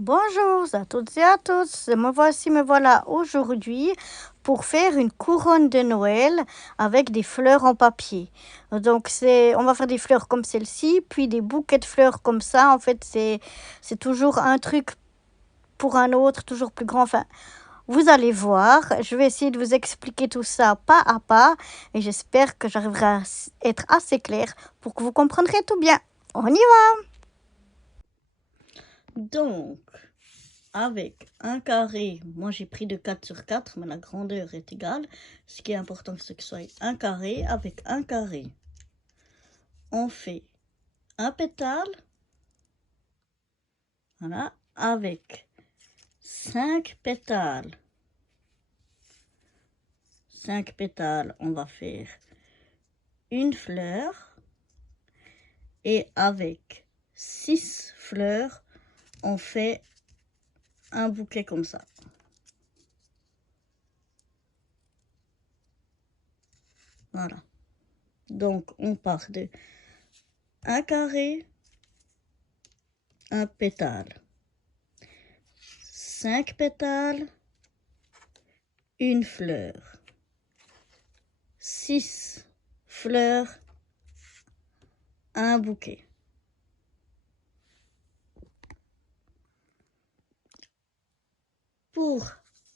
Bonjour à toutes et à tous, me voilà aujourd'hui pour faire une couronne de Noël avec des fleurs en papier. Donc on va faire des fleurs comme celle-ci, puis des bouquets de fleurs comme ça. En fait, c'est toujours un truc pour un autre, toujours plus grand. Enfin, vous allez voir, je vais essayer de vous expliquer tout ça pas à pas et j'espère que j'arriverai à être assez claire pour que vous comprendrez tout bien. On y va! Donc, avec un carré, moi j'ai pris de 4 sur 4, mais la grandeur est égale. Ce qui est important, c'est que ce soit un carré. Avec un carré, on fait un pétale. Voilà. Avec 5 pétales. 5 pétales, on va faire une fleur. Et avec 6 fleurs, on fait un bouquet comme ça. Voilà. Donc, on part de un carré, un pétale, 5 pétales, une fleur, 6 fleurs, un bouquet. Pour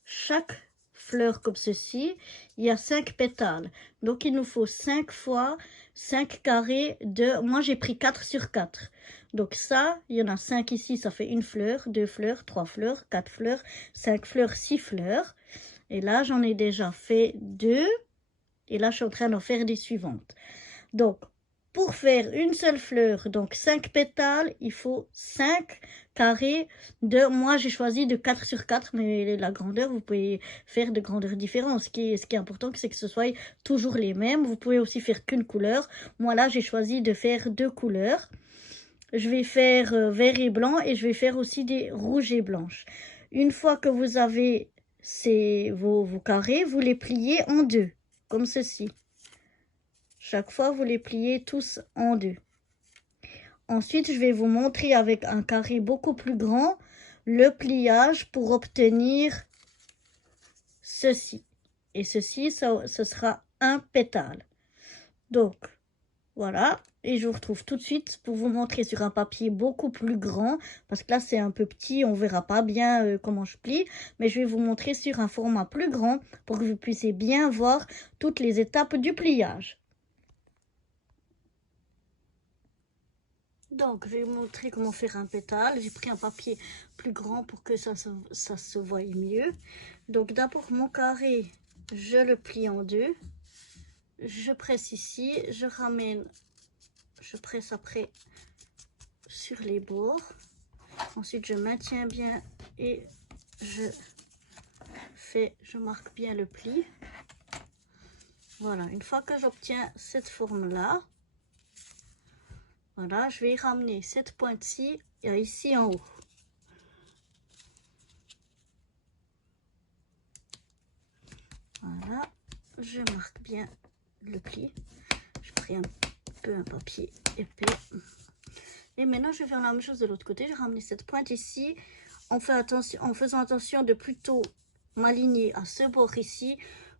chaque fleur comme ceci, il y a 5 pétales. Donc, il nous faut 5 fois 5 carrés de... Moi, j'ai pris 4 sur 4. Donc ça, il y en a 5 ici, ça fait une fleur, 2 fleurs, 3 fleurs, 4 fleurs, 5 fleurs, 6 fleurs. Et là, j'en ai déjà fait 2. Et là, je suis en train d'en faire des suivantes. Donc, pour faire une seule fleur, donc 5 pétales, il faut 5 carrés de... Moi, j'ai choisi de 4 sur 4, mais la grandeur, vous pouvez faire de grandeurs différentes. Ce qui est important, c'est que ce soit toujours les mêmes. Vous pouvez aussi faire qu'une couleur. Moi, là, j'ai choisi de faire 2 couleurs. Je vais faire vert et blanc et je vais faire aussi des rouges et blanches. Une fois que vous avez vos carrés, vous les pliez en deux, comme ceci. Chaque fois, vous les pliez tous en deux. Ensuite, je vais vous montrer avec un carré beaucoup plus grand le pliage pour obtenir ceci. Et ceci, ce sera un pétale. Donc, voilà. Et je vous retrouve tout de suite pour vous montrer sur un papier beaucoup plus grand. Parce que là, c'est un peu petit, on ne verra pas bien comment je plie. Mais je vais vous montrer sur un format plus grand pour que vous puissiez bien voir toutes les étapes du pliage. Donc, je vais vous montrer comment faire un pétale. J'ai pris un papier plus grand pour que ça se voie mieux. Donc, d'abord, mon carré, je le plie en deux. Je presse ici, je ramène, je presse après sur les bords. Ensuite, je maintiens bien et je marque bien le pli. Voilà, une fois que j'obtiens cette forme-là, voilà, je vais ramener cette pointe-ci ici en haut. Voilà, je marque bien le pli. Je pris un peu un papier épais. Et maintenant, je vais faire la même chose de l'autre côté. Je vais ramener cette pointe ici en faisant attention de plutôt m'aligner à ce bord ici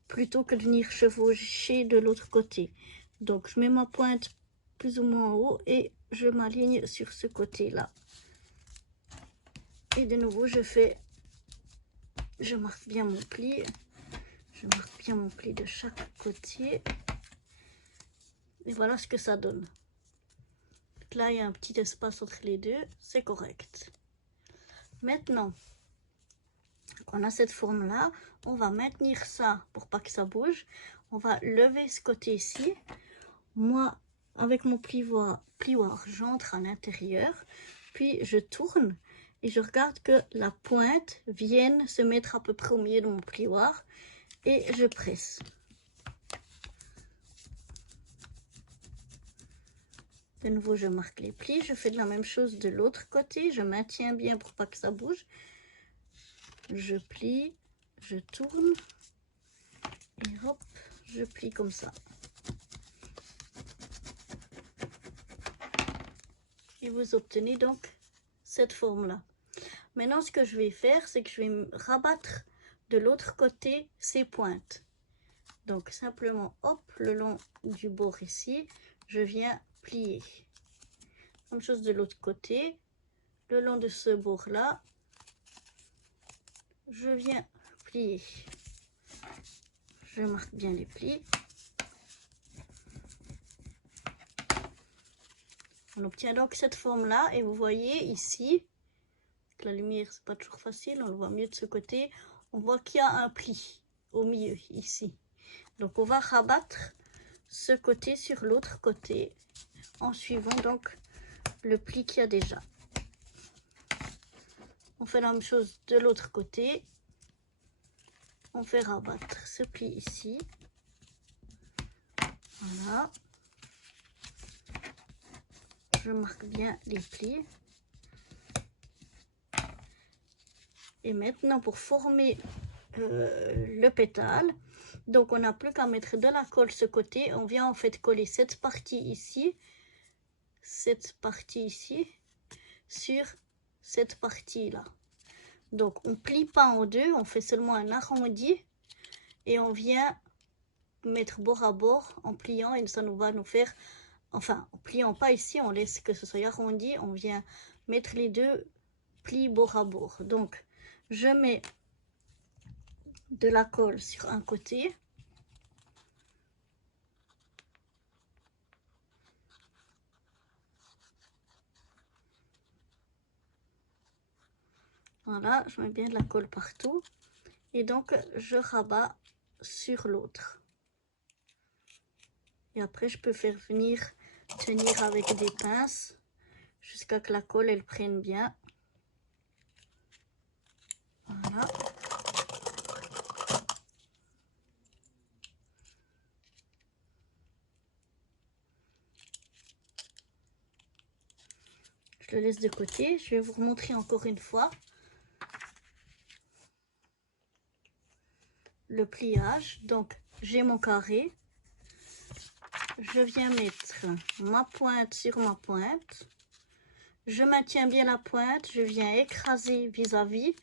plutôt que de venir chevaucher de l'autre côté. Donc, je mets ma pointe plus ou moins en haut et je m'aligne sur ce côté-là. Et de nouveau, je marque bien mon pli. Je marque bien mon pli de chaque côté. Et voilà ce que ça donne. Là, il y a un petit espace entre les deux. C'est correct. Maintenant qu'on a cette forme-là, on va maintenir ça pour pas que ça bouge. On va lever ce côté-ci. Moi, avec mon plioir, j'entre à l'intérieur. Puis, je tourne et je regarde que la pointe vienne se mettre à peu près au milieu de mon plioir. Et je presse. De nouveau, je marque les plis. Je fais de la même chose de l'autre côté. Je maintiens bien pour pas que ça bouge. Je plie, je tourne. Et hop, je plie comme ça. Et vous obtenez donc cette forme-là. Maintenant, ce que je vais faire, c'est que je vais rabattre de l'autre côté ces pointes. Donc, simplement, hop, le long du bord ici, je viens plier. Même chose de l'autre côté, le long de ce bord-là, je viens plier. Je marque bien les plis. On obtient donc cette forme-là et vous voyez ici, la lumière c'est pas toujours facile, on le voit mieux de ce côté, on voit qu'il y a un pli au milieu ici. Donc on va rabattre ce côté sur l'autre côté en suivant donc le pli qu'il y a déjà. On fait la même chose de l'autre côté. On fait rabattre ce pli ici. Voilà. Je marque bien les plis. Et maintenant, pour former le pétale, donc on n'a plus qu'à mettre de la colle ce côté. On vient en fait coller cette partie ici sur cette partie là. Donc on plie pas en deux, on fait seulement un arrondi et on vient mettre bord à bord en pliant et ça nous va nous faire, enfin en pliant pas ici, on laisse que ce soit arrondi, on vient mettre les deux plis bord à bord. Donc je mets de la colle sur un côté. Voilà, je mets bien de la colle partout. Et donc, je rabats sur l'autre. Et après, je peux faire venir tenir avec des pinces jusqu'à que la colle, elle prenne bien. Voilà. Je le laisse de côté. Je vais vous remontrer encore une fois le pliage. Donc, j'ai mon carré. Je viens mettre ma pointe sur ma pointe. Je maintiens bien la pointe. Je viens écraser vis-à-vis.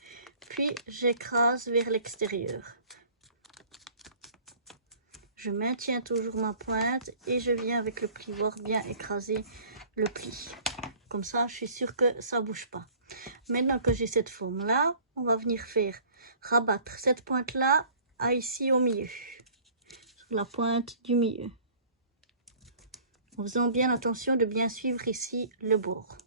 Puis, j'écrase vers l'extérieur. Je maintiens toujours ma pointe et je viens avec le plioir bien écraser le pli. Comme ça, je suis sûre que ça ne bouge pas. Maintenant que j'ai cette forme-là, on va venir faire rabattre cette pointe-là à ici au milieu. Sur la pointe du milieu. En faisant bien attention de bien suivre ici le bord.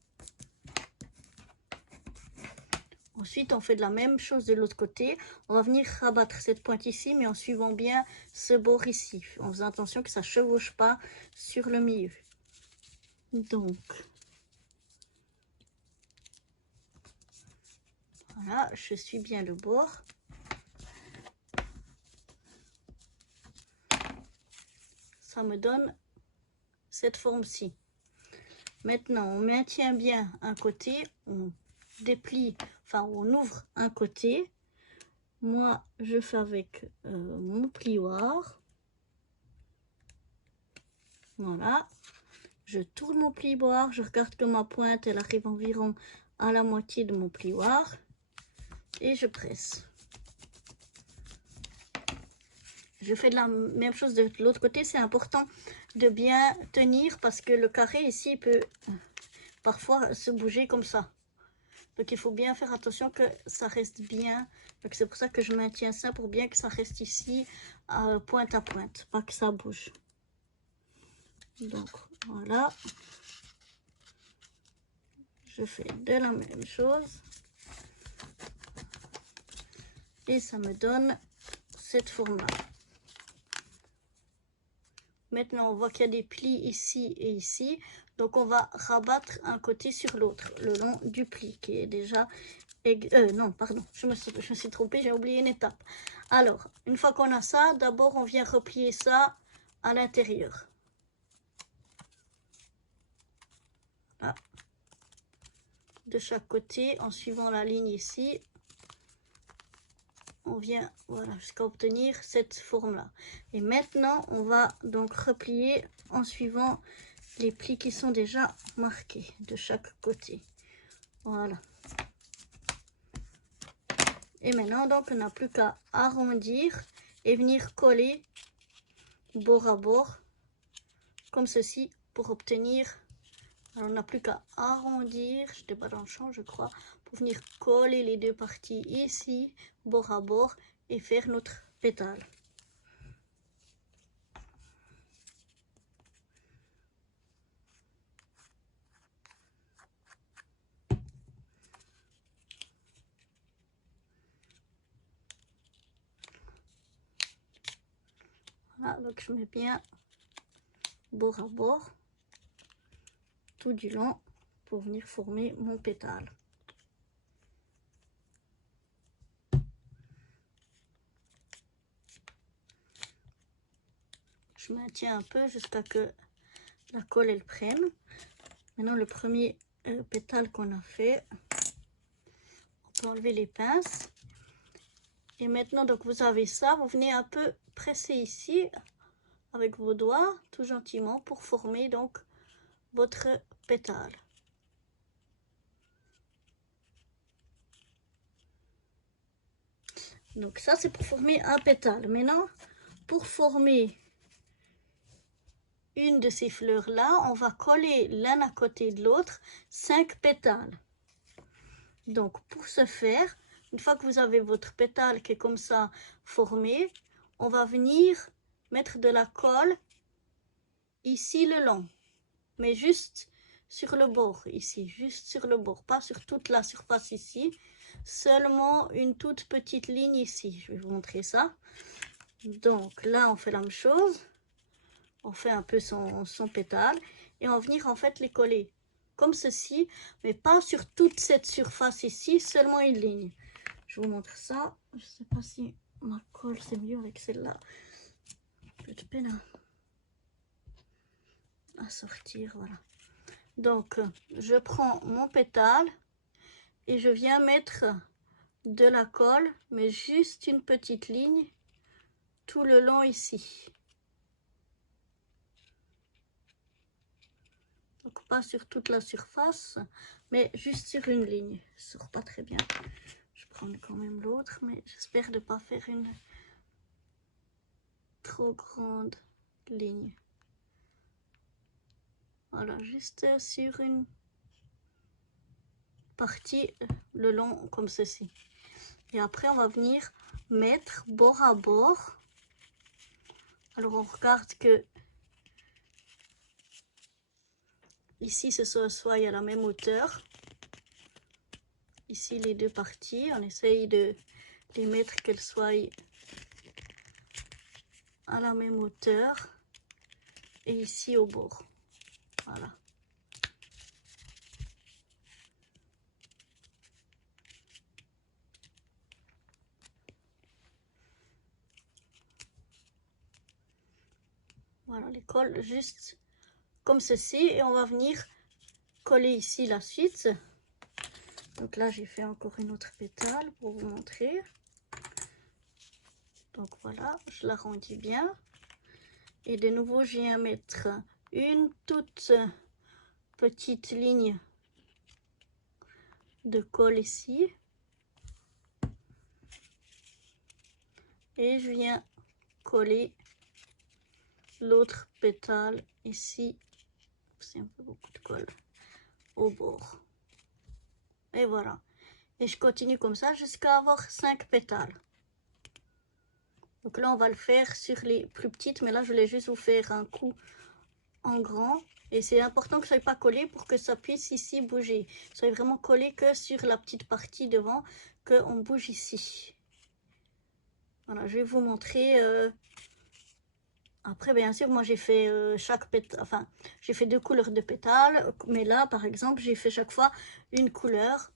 Ensuite, on fait de la même chose de l'autre côté. On va venir rabattre cette pointe ici, mais en suivant bien ce bord ici. En faisant attention que ça ne chevauche pas sur le milieu. Donc, voilà, je suis bien le bord. Ça me donne cette forme-ci. Maintenant, on maintient bien un côté, on déplie, enfin on ouvre un côté. Moi, je fais avec mon plioir. Voilà. Je tourne mon plioir, je regarde que ma pointe, elle arrive environ à la moitié de mon plioir. Et je presse. Je fais de la même chose de l'autre côté. C'est important de bien tenir parce que le carré ici peut parfois se bouger comme ça. Donc il faut bien faire attention que ça reste bien. Donc c'est pour ça que je maintiens ça pour bien que ça reste ici pointe à pointe, pas que ça bouge. Donc voilà. Je fais de la même chose. Et ça me donne cette forme-là. Maintenant, on voit qu'il y a des plis ici et ici. Donc, on va rabattre un côté sur l'autre, le long du pli, qui est déjà... non, pardon, je me suis trompée, j'ai oublié une étape. Alors, une fois qu'on a ça, d'abord, on vient replier ça à l'intérieur. Là. De chaque côté, en suivant la ligne ici. On vient, voilà, jusqu'à obtenir cette forme-là. Et maintenant, on va donc replier en suivant les plis qui sont déjà marqués de chaque côté. Voilà. Et maintenant, donc, on n'a plus qu'à arrondir et venir coller bord à bord, comme ceci, pour obtenir... Alors, on n'a plus qu'à arrondir, je n'étais pas dans le champ, je crois, pour venir coller les deux parties ici, bord à bord, et faire notre pétale. Voilà, donc je mets bien bord à bord, tout du long, pour venir former mon pétale. Je maintiens un peu jusqu'à que la colle elle prenne. Maintenant le premier pétale qu'on a fait, on peut enlever les pinces. Et maintenant donc vous avez ça, vous venez un peu presser ici avec vos doigts tout gentiment pour former donc votre pétale. Donc ça c'est pour former un pétale. Maintenant pour former une de ces fleurs là, on va coller l'un à côté de l'autre 5 pétales. Donc pour ce faire, une fois que vous avez votre pétale qui est comme ça formé, on va venir mettre de la colle ici le long, mais juste sur le bord ici, juste sur le bord, pas sur toute la surface ici, seulement une toute petite ligne ici. Je vais vous montrer ça. Donc là on fait la même chose. On fait un peu son pétale et on va venir en fait les coller comme ceci, mais pas sur toute cette surface ici, seulement une ligne. Je vous montre ça. Je sais pas si ma colle c'est mieux avec celle-là. Un peu de peine à sortir, voilà. Donc je prends mon pétale et je viens mettre de la colle, mais juste une petite ligne tout le long ici. Donc pas sur toute la surface, mais juste sur une ligne. Ça sort pas très bien. Je prends quand même l'autre, mais j'espère ne pas faire une trop grande ligne. Voilà, juste sur une partie le long comme ceci. Et après on va venir mettre bord à bord. Alors on regarde que ici ce soit à la même hauteur. Ici les deux parties, on essaye de les mettre qu'elles soient à la même hauteur. Et ici au bord. Voilà. Voilà, les colle juste comme ceci et on va venir coller ici la suite. Donc là j'ai fait encore une autre pétale pour vous montrer. Donc voilà, je l'arrondis bien et de nouveau je viens mettre une toute petite ligne de colle ici et je viens coller l'autre pétale ici. C'est un peu beaucoup de colle au bord. Et voilà. Et je continue comme ça jusqu'à avoir 5 pétales. Donc là, on va le faire sur les plus petites. Mais là, je voulais juste vous faire un coup en grand. Et c'est important que ça ne soit pas collé pour que ça puisse ici bouger. Ça soit vraiment collé que sur la petite partie devant, qu'on bouge ici. Voilà, je vais vous montrer... Après, bien sûr, moi j'ai fait chaque pétale, enfin, j'ai fait 2 couleurs de pétales, mais là, par exemple, j'ai fait chaque fois une couleur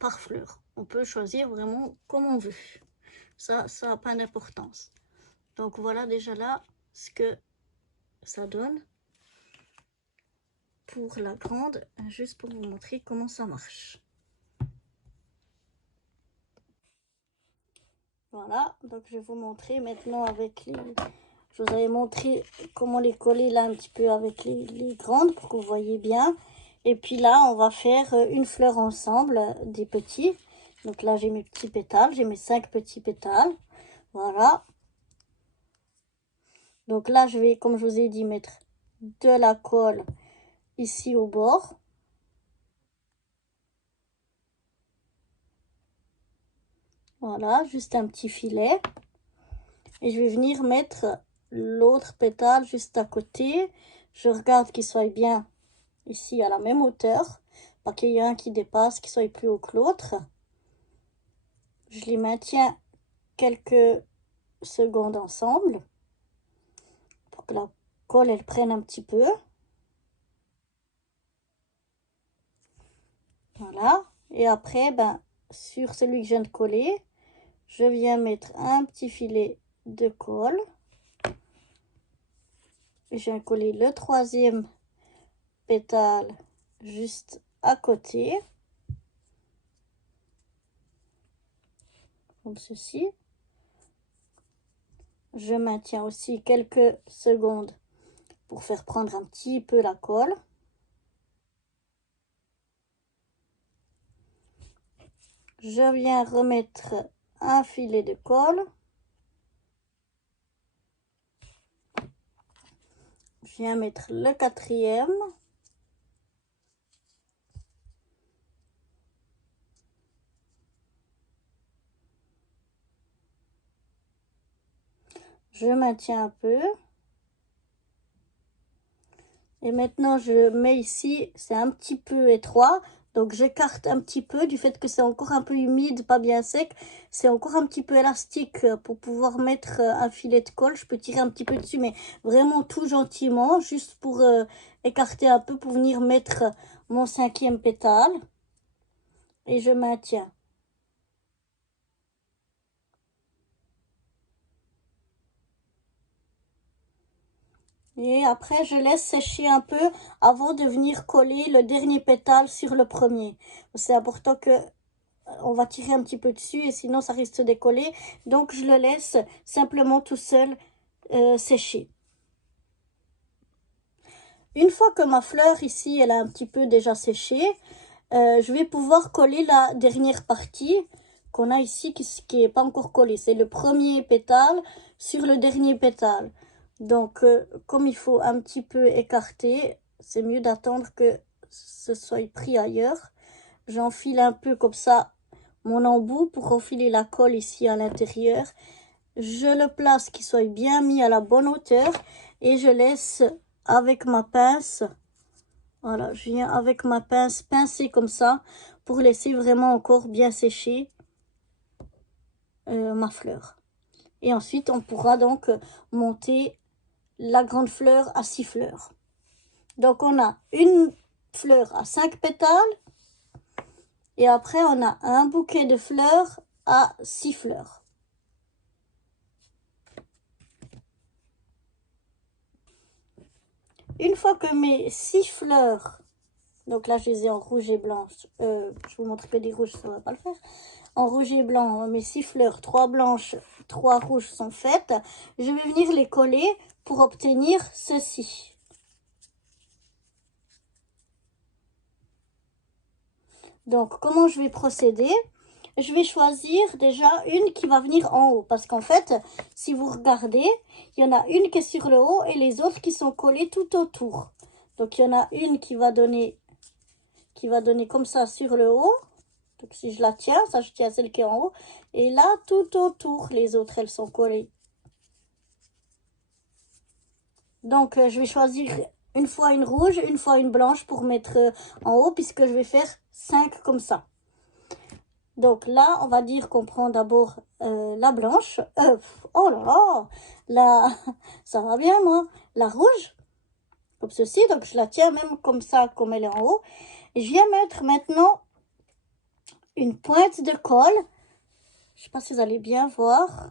par fleur. On peut choisir vraiment comme on veut. Ça n'a pas d'importance. Donc voilà déjà là ce que ça donne pour la grande, juste pour vous montrer comment ça marche. Voilà, donc je vais vous montrer maintenant avec les... Je vous avais montré comment les coller là un petit peu avec les grandes pour que vous voyez bien. Et puis là, on va faire une fleur ensemble, des petits. Donc là, j'ai mes petits pétales, j'ai mes 5 petits pétales. Voilà. Donc là, je vais, comme je vous ai dit, mettre de la colle ici au bord. Voilà, juste un petit filet. Et je vais venir mettre l'autre pétale juste à côté. Je regarde qu'il soit bien ici à la même hauteur. Pas qu'il y ait un qui dépasse, qu'il soit plus haut que l'autre. Je les maintiens quelques secondes ensemble pour que la colle elle prenne un petit peu. Voilà. Et après, ben, sur celui que je viens de coller, je viens mettre un petit filet de colle. Et je viens coller le troisième pétale juste à côté. Comme ceci. Je maintiens aussi quelques secondes pour faire prendre un petit peu la colle. Je viens remettre un filet de colle. Je viens mettre le quatrième. Je maintiens un peu. Et maintenant, je mets ici, c'est un petit peu étroit. Donc, j'écarte un petit peu du fait que c'est encore un peu humide, pas bien sec. C'est encore un petit peu élastique pour pouvoir mettre un filet de colle. Je peux tirer un petit peu dessus, mais vraiment tout gentiment, juste pour écarter un peu, pour venir mettre mon cinquième pétale. Et je maintiens. Et après, je laisse sécher un peu avant de venir coller le dernier pétale sur le premier. C'est important que on va tirer un petit peu dessus et sinon ça risque de décoller. Donc, je le laisse simplement tout seul sécher. Une fois que ma fleur ici, elle a un petit peu déjà séché, je vais pouvoir coller la dernière partie qu'on a ici qui n'est pas encore collée. C'est le premier pétale sur le dernier pétale. Donc, comme il faut un petit peu écarter, c'est mieux d'attendre que ce soit pris ailleurs. J'enfile un peu comme ça mon embout pour enfiler la colle ici à l'intérieur. Je le place qu'il soit bien mis à la bonne hauteur et je laisse avec ma pince. Voilà, je viens avec ma pince pincer comme ça pour laisser vraiment encore bien sécher ma fleur. Et ensuite, on pourra donc monter la grande fleur à 6 fleurs. Donc, on a une fleur à 5 pétales. Et après, on a un bouquet de fleurs à 6 fleurs. Une fois que mes 6 fleurs, donc là, je les ai en rouge et blanc. Je vous montre que des rouges, ça ne va pas le faire. En rouge et blanc, mes 6 fleurs, 3 blanches, 3 rouges sont faites. Je vais venir les coller pour obtenir ceci. Donc, comment je vais procéder? Je vais choisir déjà une qui va venir en haut. Parce qu'en fait, si vous regardez, il y en a une qui est sur le haut et les autres qui sont collées tout autour. Donc, il y en a une qui va donner comme ça sur le haut. Donc, si je la tiens, ça, je tiens celle qui est en haut. Et là, tout autour, les autres, elles sont collées. Donc, je vais choisir une fois une rouge, une fois une blanche pour mettre en haut, puisque je vais faire 5 comme ça. Donc là, on va dire qu'on prend d'abord la blanche. Oh là là, ça va bien, moi. La rouge, comme ceci. Donc, je la tiens même comme ça, comme elle est en haut. Et je viens mettre maintenant une pointe de colle. Je ne sais pas si vous allez bien voir.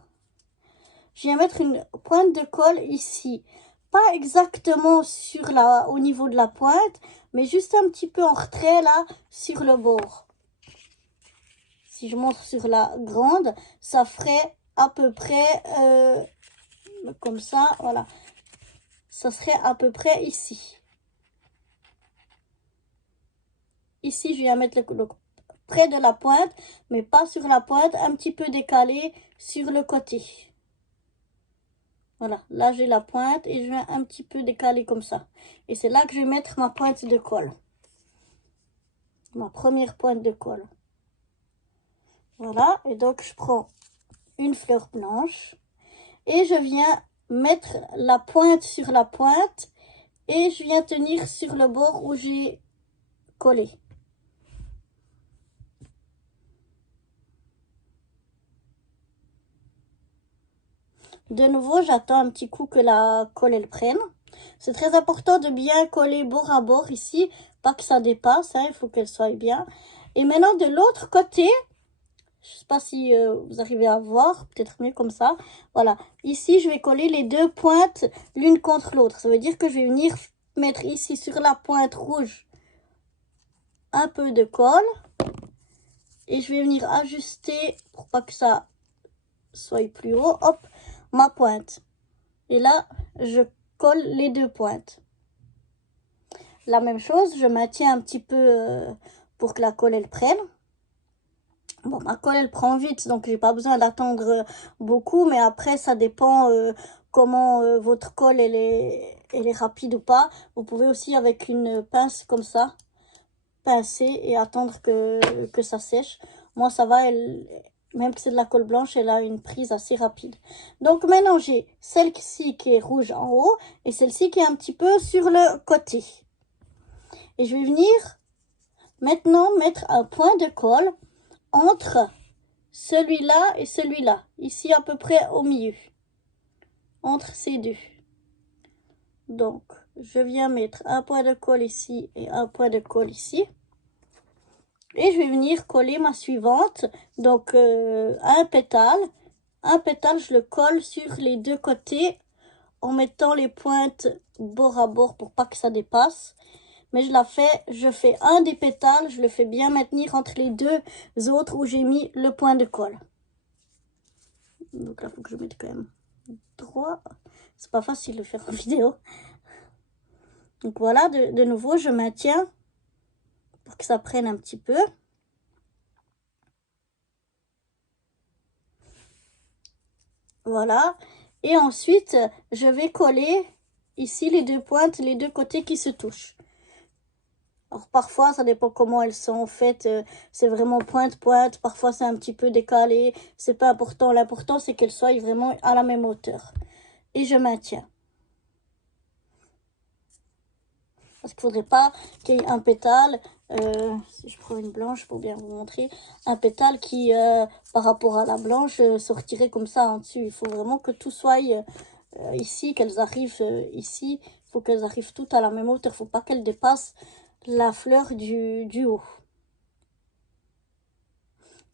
Je viens mettre une pointe de colle ici. Pas exactement au niveau de la pointe, mais juste un petit peu en retrait là, sur le bord. Si je montre sur la grande, ça ferait à peu près comme ça, voilà. Ça serait à peu près ici. Ici, je viens mettre le près de la pointe, mais pas sur la pointe, un petit peu décalé sur le côté. Voilà, là j'ai la pointe et je viens un petit peu décaler comme ça. Et c'est là que je vais mettre ma pointe de colle. Ma première pointe de colle. Voilà, et donc je prends une fleur blanche et je viens mettre la pointe sur la pointe et je viens tenir sur le bord où j'ai collé. De nouveau, j'attends un petit coup que la colle elle prenne. C'est très important de bien coller bord à bord ici, pas que ça dépasse, hein, il faut qu'elle soit bien. Et maintenant de l'autre côté, je ne sais pas si vous arrivez à voir, peut-être mieux comme ça. Voilà, ici je vais coller les deux pointes l'une contre l'autre. Ça veut dire que je vais venir mettre ici sur la pointe rouge un peu de colle. Et je vais venir ajuster pour pas que ça soit plus haut. Hop, ma pointe. Et là, je colle les deux pointes. La même chose, je maintiens un petit peu pour que la colle elle prenne. Bon, ma colle elle prend vite, donc j'ai pas besoin d'attendre beaucoup, mais après ça dépend comment votre colle elle est rapide ou pas. Vous pouvez aussi avec une pince comme ça pincer et attendre que ça sèche. Moi ça va, même que c'est de la colle blanche, elle a une prise assez rapide. Donc maintenant j'ai celle-ci qui est rouge en haut et celle-ci qui est un petit peu sur le côté. Et je vais venir maintenant mettre un point de colle entre celui-là et celui-là, ici à peu près au milieu, entre ces deux. Donc, je viens mettre un point de colle ici et un point de colle ici. Et je vais venir coller ma suivante, donc un pétale, je le colle sur les deux côtés en mettant les pointes bord à bord pour pas que ça dépasse. Mais je fais un des pétales, je le fais bien maintenir entre les deux autres où j'ai mis le point de colle. Donc là, il faut que je mette quand même droit. C'est pas facile de faire en vidéo. Donc voilà, de nouveau, je maintiens pour que ça prenne un petit peu. Voilà. Et ensuite, je vais coller ici les deux pointes, les deux côtés qui se touchent. Alors parfois, ça dépend comment elles sont faites. C'est vraiment pointe-pointe. Parfois, c'est un petit peu décalé. C'est pas important. L'important, c'est qu'elles soient vraiment à la même hauteur. Et je maintiens. Parce qu'il ne faudrait pas qu'il y ait un pétale. Si je prends une blanche pour bien vous montrer. Un pétale qui, par rapport à la blanche, sortirait comme ça en dessus. Il faut vraiment que tout soit ici, qu'elles arrivent ici. Il faut qu'elles arrivent toutes à la même hauteur. Il ne faut pas qu'elles dépassent la fleur du haut.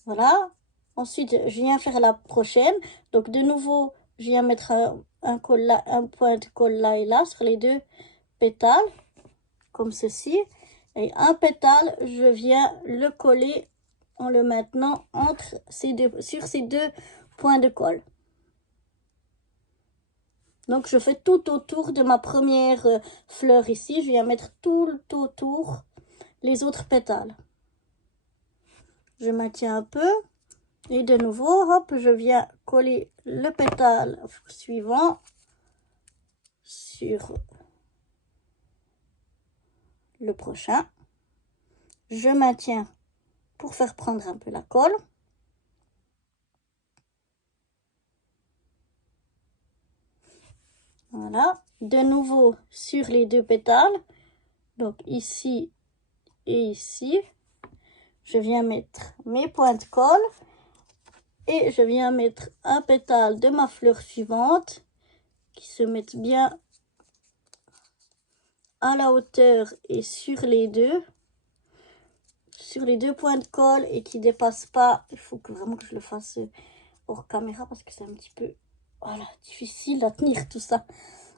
Voilà. Ensuite, je viens faire la prochaine. Donc, de nouveau, je viens mettre un point de colle là et là sur les deux pétales. Comme ceci. Et un pétale, je viens le coller en le maintenant sur ces deux points de colle. Donc, je fais tout autour de ma première fleur ici. Je viens mettre tout autour les autres pétales. Je maintiens un peu. Et de nouveau, hop, je viens coller le pétale suivant sur le prochain. Je maintiens pour faire prendre un peu la colle. Voilà, de nouveau sur les deux pétales, donc ici et ici, je viens mettre mes points de colle et je viens mettre un pétale de ma fleur suivante qui se mette bien à la hauteur et sur les deux points de colle et qui ne dépasse pas. Il faut vraiment que je le fasse hors caméra parce que c'est un petit peu difficile à tenir tout ça.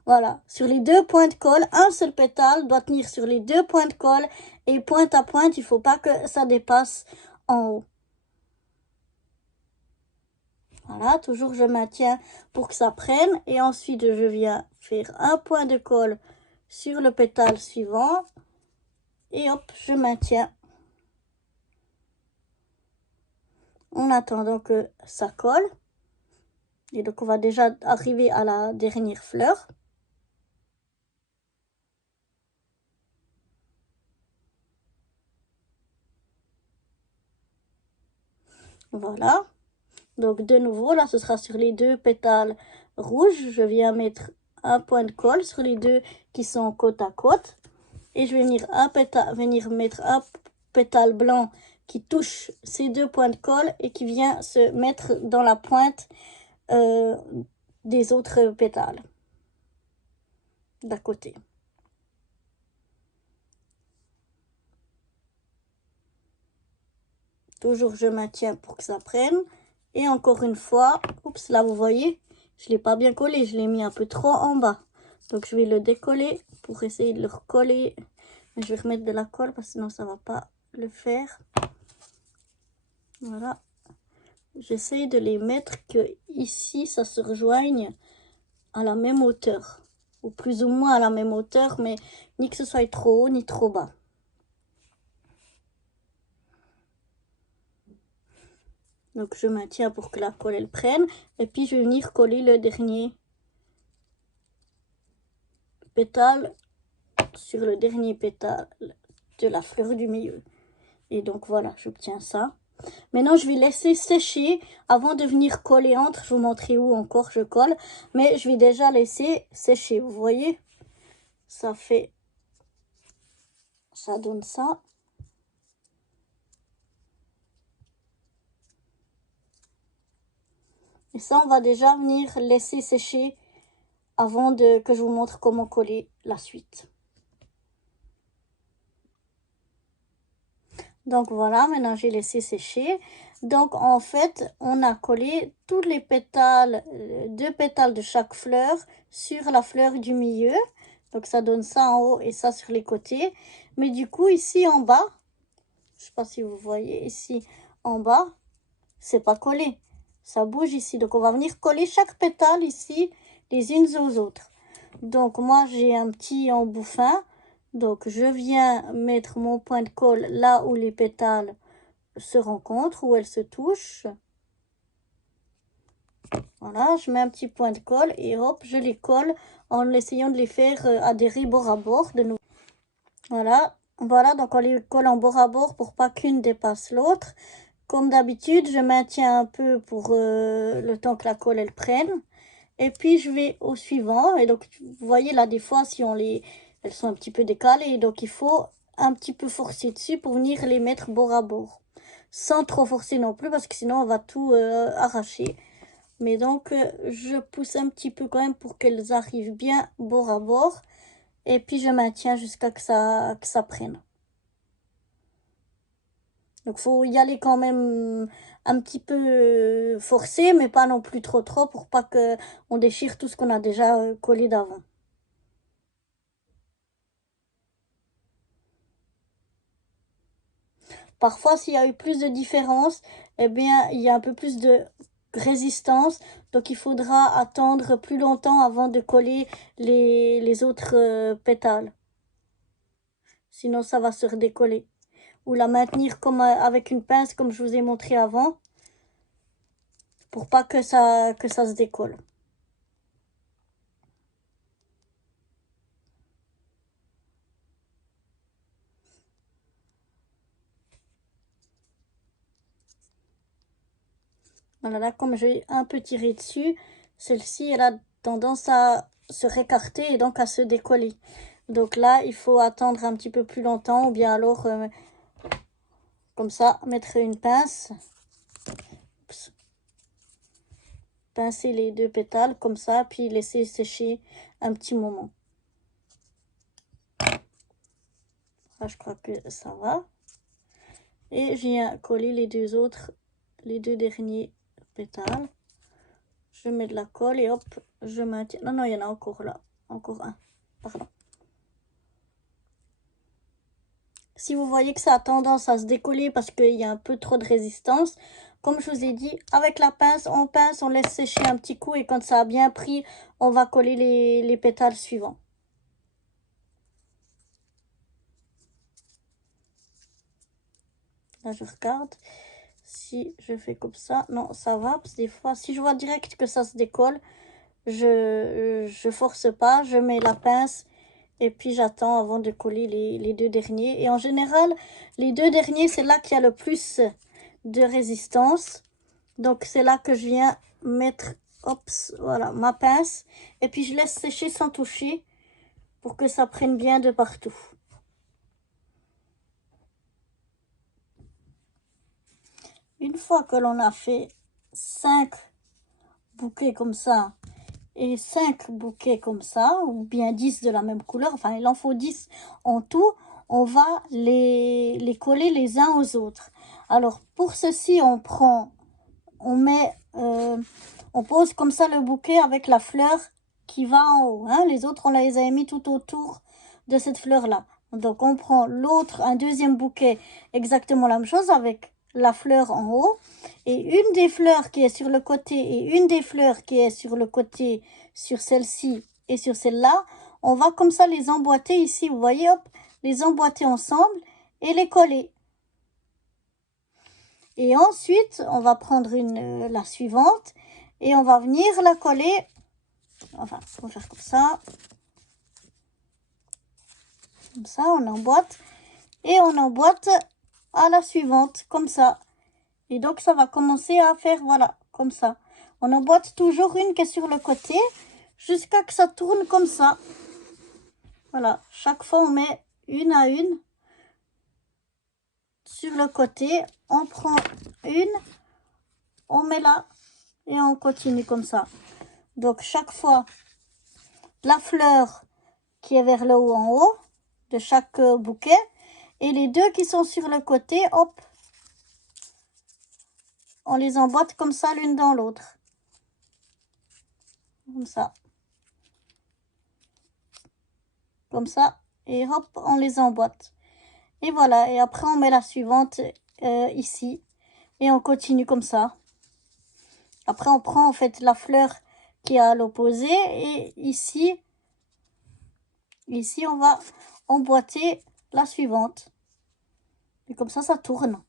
Voilà, sur les deux points de colle, un seul pétale doit tenir sur les deux points de colle et pointe à pointe, il ne faut pas que ça dépasse en haut. Voilà, toujours je maintiens pour que ça prenne et ensuite je viens faire un point de colle sur le pétale suivant et hop, je maintiens. en attendant que ça colle. Et donc, on va déjà arriver à la dernière fleur. Voilà. Donc, de nouveau, là, ce sera sur les 2 pétales rouges. Je viens mettre un point de colle sur les 2 qui sont côte à côte. Et je vais venir mettre un pétale blanc qui touche ces 2 points de colle et qui vient se mettre dans la pointe des autres pétales d'à côté. Toujours je maintiens pour que ça prenne. Et encore une fois, oups, là vous voyez, je ne l'ai pas bien collé, je l'ai mis un peu trop en bas. Donc je vais le décoller pour essayer de le recoller. Je vais remettre de la colle parce que sinon ça ne va pas le faire. Voilà. J'essaye de les mettre que ici ça se rejoigne à la même hauteur. Ou plus ou moins à la même hauteur, mais ni que ce soit trop haut ni trop bas. Donc je maintiens pour que la colle elle prenne. Et puis je vais venir coller le dernier pétale sur le dernier pétale de la fleur du milieu. Et donc voilà, j'obtiens ça. Maintenant, je vais laisser sécher avant de venir coller entre. Je vous montrerai où encore je colle. Mais je vais déjà laisser sécher. Vous voyez, ça donne ça. Et ça, on va déjà venir laisser sécher avant que je vous montre comment coller la suite. Donc voilà, maintenant j'ai laissé sécher. Donc en fait, on a collé tous les pétales, 2 pétales de chaque fleur sur la fleur du milieu. Donc ça donne ça en haut et ça sur les côtés. Mais du coup, ici en bas, je ne sais pas si vous voyez, ici en bas, c'est pas collé. Ça bouge ici. Donc on va venir coller chaque pétale ici, les unes aux autres. Donc moi j'ai un petit embout fin. Donc je viens mettre mon point de colle là où les pétales se rencontrent, où elles se touchent. Voilà, je mets un petit point de colle et hop, je les colle en essayant de les faire adhérer bord à bord de nouveau. Voilà, donc on les colle en bord à bord pour pas qu'une dépasse l'autre. Comme d'habitude, je maintiens un peu pour le temps que la colle elle prenne. Et puis je vais au suivant. Et donc vous voyez là des fois si elles sont un petit peu décalées. Donc il faut un petit peu forcer dessus pour venir les mettre bord à bord. Sans trop forcer non plus parce que sinon on va tout arracher. Mais donc je pousse un petit peu quand même pour qu'elles arrivent bien bord à bord. Et puis je maintiens jusqu'à que ça prenne. Donc faut y aller quand même un petit peu forcé, mais pas non plus trop pour pas que on déchire tout ce qu'on a déjà collé d'avant. Parfois, s'il y a eu plus de différence, eh bien, il y a un peu plus de résistance. Donc, il faudra attendre plus longtemps avant de coller les autres pétales. Sinon, ça va se redécoller. Ou la maintenir comme avec une pince, comme je vous ai montré avant, pour pas que ça se décolle. Voilà, là, comme j'ai un peu tiré dessus, celle-ci, elle a tendance à se récarter et donc à se décoller. Donc là, il faut attendre un petit peu plus longtemps ou bien alors, comme ça, mettre une pince. Oups. Pincer les 2 pétales comme ça, puis laisser sécher un petit moment. Là, je crois que ça va. Et je viens coller les 2 derniers pétales. Je mets de la colle et hop, je maintiens. Non, il y en a encore là. Encore un. Pardon. Si vous voyez que ça a tendance à se décoller parce qu'il y a un peu trop de résistance, comme je vous ai dit, avec la pince, on laisse sécher un petit coup et quand ça a bien pris, on va coller les pétales suivants. Là, je regarde si je fais comme ça, non, ça va, parce que des fois, si je vois direct que ça se décolle, je force pas, je mets la pince et puis j'attends avant de coller les deux derniers. Et en général, les deux derniers, c'est là qu'il y a le plus de résistance. Donc, c'est là que je viens mettre, hop, voilà, ma pince. Et puis, je laisse sécher sans toucher pour que ça prenne bien de partout. Une fois que l'on a fait 5 bouquets comme ça et 5 bouquets comme ça, ou bien 10 de la même couleur, enfin il en faut 10 en tout, on va les coller les uns aux autres. Alors pour ceci, on met, on pose comme ça le bouquet avec la fleur qui va en haut. Hein. Les autres, on les a mis tout autour de cette fleur-là. Donc on prend l'autre, un deuxième bouquet, exactement la même chose avec la fleur en haut. Et une des fleurs qui est sur le côté et une des fleurs qui est sur le côté, sur celle-ci et sur celle-là, on va comme ça les emboîter ici, vous voyez, hop, les emboîter ensemble et les coller. Et ensuite, on va prendre la suivante et on va venir la coller. Enfin, on va faire comme ça. Comme ça, on emboîte. Et on emboîte à la suivante, comme ça. Et donc, ça va commencer à faire, voilà, comme ça. On emboîte toujours une qui est sur le côté jusqu'à que ça tourne comme ça. Voilà, chaque fois, on met une à une sur le côté. On prend une, on met là et on continue comme ça. Donc, chaque fois, la fleur qui est vers le haut en haut de chaque bouquet et les deux qui sont sur le côté, hop, on les emboîte comme ça l'une dans l'autre. Comme ça. Comme ça. Et hop, on les emboîte. Et voilà. Et après, on met la suivante ici. Et on continue comme ça. Après, on prend en fait la fleur qui est à l'opposé. Et ici, on va emboîter la suivante. Et comme ça tourne.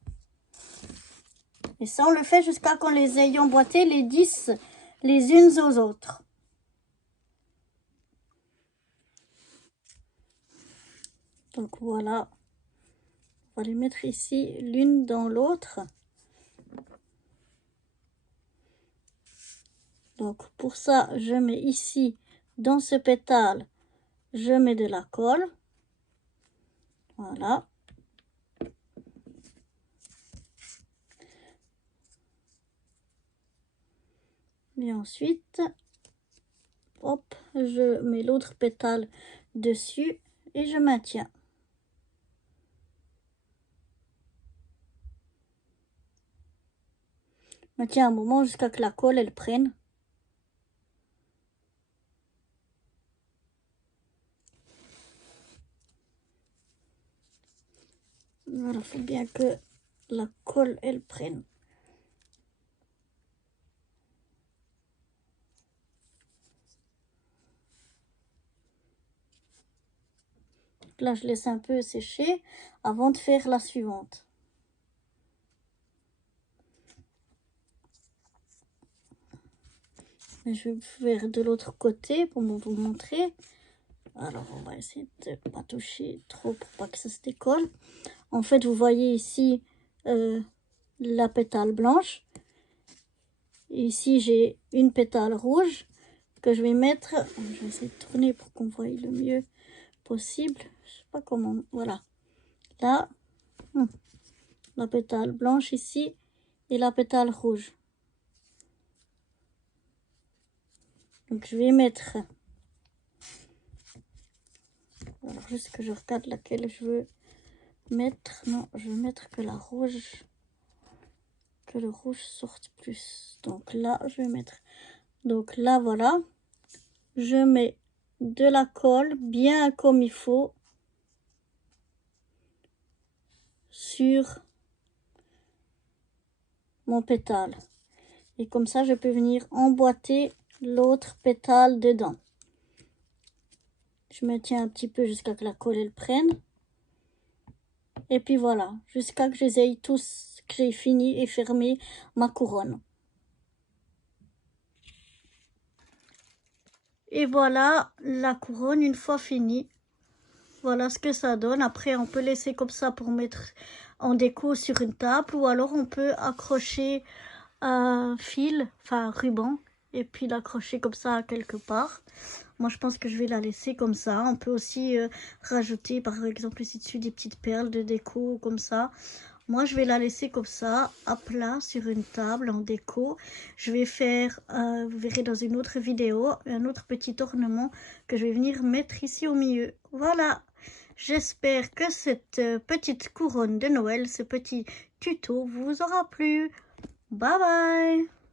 Et ça, on le fait jusqu'à qu'on les ait emboîtés les 10 les unes aux autres. Donc voilà. On va les mettre ici l'une dans l'autre. Donc pour ça, je mets ici, dans ce pétale, je mets de la colle. Voilà. Et ensuite, hop, je mets l'autre pétale dessus et je maintiens. Maintiens un moment jusqu'à que la colle, elle prenne. Voilà, il faut bien que la colle, elle prenne. Là, je laisse un peu sécher avant de faire la suivante. Je vais faire de l'autre côté pour vous montrer. Alors, on va essayer de ne pas toucher trop pour pas que ça se décolle. En fait, vous voyez ici la pétale blanche. Ici, j'ai une pétale rouge que je vais mettre. Je vais essayer de tourner pour qu'on voie le mieux possible. Je sais pas comment. Voilà. Là, la pétale blanche ici et la pétale rouge. Donc, je vais mettre. Alors, juste que je regarde laquelle je veux mettre. Non, je vais mettre que la rouge. Que le rouge sorte plus. Donc là, je vais mettre. Donc là, voilà. Je mets de la colle bien comme il faut sur mon pétale. Et comme ça, je peux venir emboîter l'autre pétale dedans. Je me tiens un petit peu jusqu'à que la colle elle prenne. Et puis voilà, jusqu'à que je les ai tous que j'ai fini et fermé ma couronne. Et voilà la couronne une fois finie. Voilà ce que ça donne. Après, on peut laisser comme ça pour mettre en déco sur une table, ou alors on peut accrocher un fil, enfin un ruban, et puis l'accrocher comme ça quelque part. Moi, je pense que je vais la laisser comme ça. On peut aussi rajouter, par exemple, ici dessus des petites perles de déco comme ça. Moi, je vais la laisser comme ça, à plat, sur une table en déco. Je vais faire, vous verrez dans une autre vidéo, un autre petit ornement que je vais venir mettre ici au milieu. Voilà, j'espère que cette petite couronne de Noël, ce petit tuto vous aura plu. Bye bye!